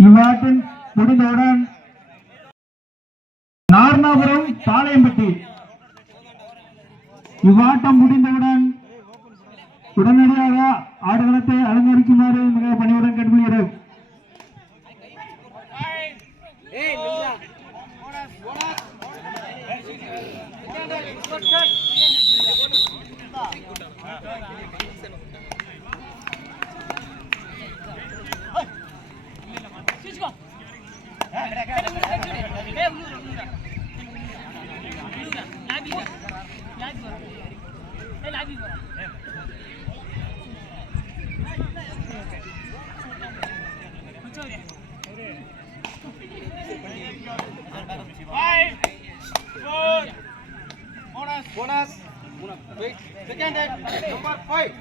இவ்வாட்டில் முடிந்தவுடன் நார்னாபுரம் பாளையம்பட்டி இவ்வாட்டம் முடிந்தவுடன் உடனடியாக ஆடுகளத்தை அலங்கரிக்குமாறு மிக பணியுடன் கேட்டுக்கொள்கிறேன் Bonus. Wait. Second time. Number five.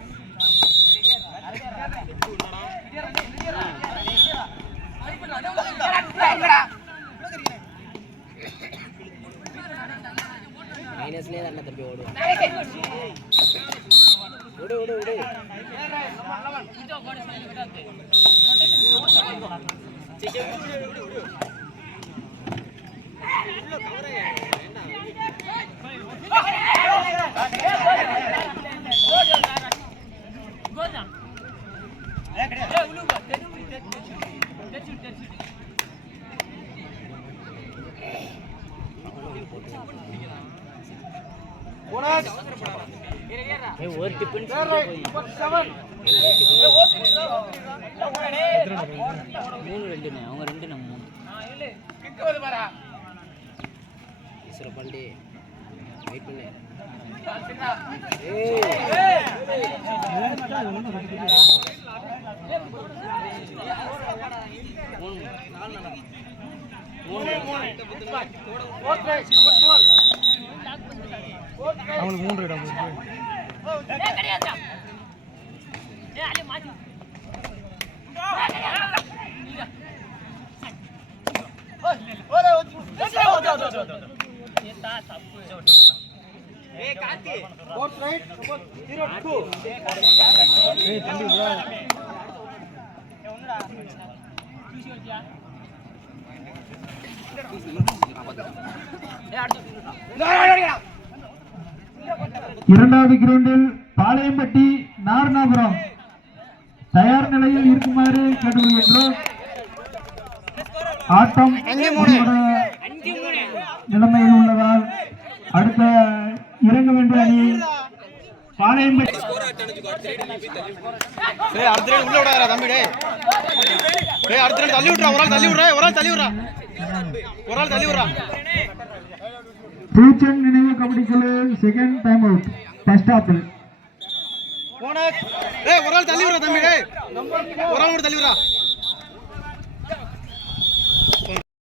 மைனஸ்லேயே தானே தம்பி ஓடுவான் விடு விடு விடு ஒரு seven. மூணு ரெண்டுண்ணே அவங்க ரெண்டு நம்ம மூணு. பாண்டி வெயிட் பண்ணு மூணு. மூணு. அவங்களுக்கு மூன்று இடம் Fourth இரண்டாவது கிரவுண்டில் பாளையம்பட்டி நாரணாபுரம் தயார் நிலையில் இருக்குமாறு கேட்டுக்கொள்கின்றோம். ஆட்டம் நிலைமையில் உள்ளதால் அடுத்த இறங்க வேண்டிய அணி பாளையம்பட்டி. தள்ளி விட்றா ஒரு ஆள் தள்ளி விட்றா ஒரு ஆள் தள்ளி விட்றா. ஒரு ஆள் தள்ளி விட்றா. திருச்சன் நினைவு கபடி குழு second time out first apple bonus. ஏய் ஒரு ஆள் தள்ளி விடுறா தம்பி. டேய் ஒரு ஆள் மட்டும் தள்ளி விடுறா.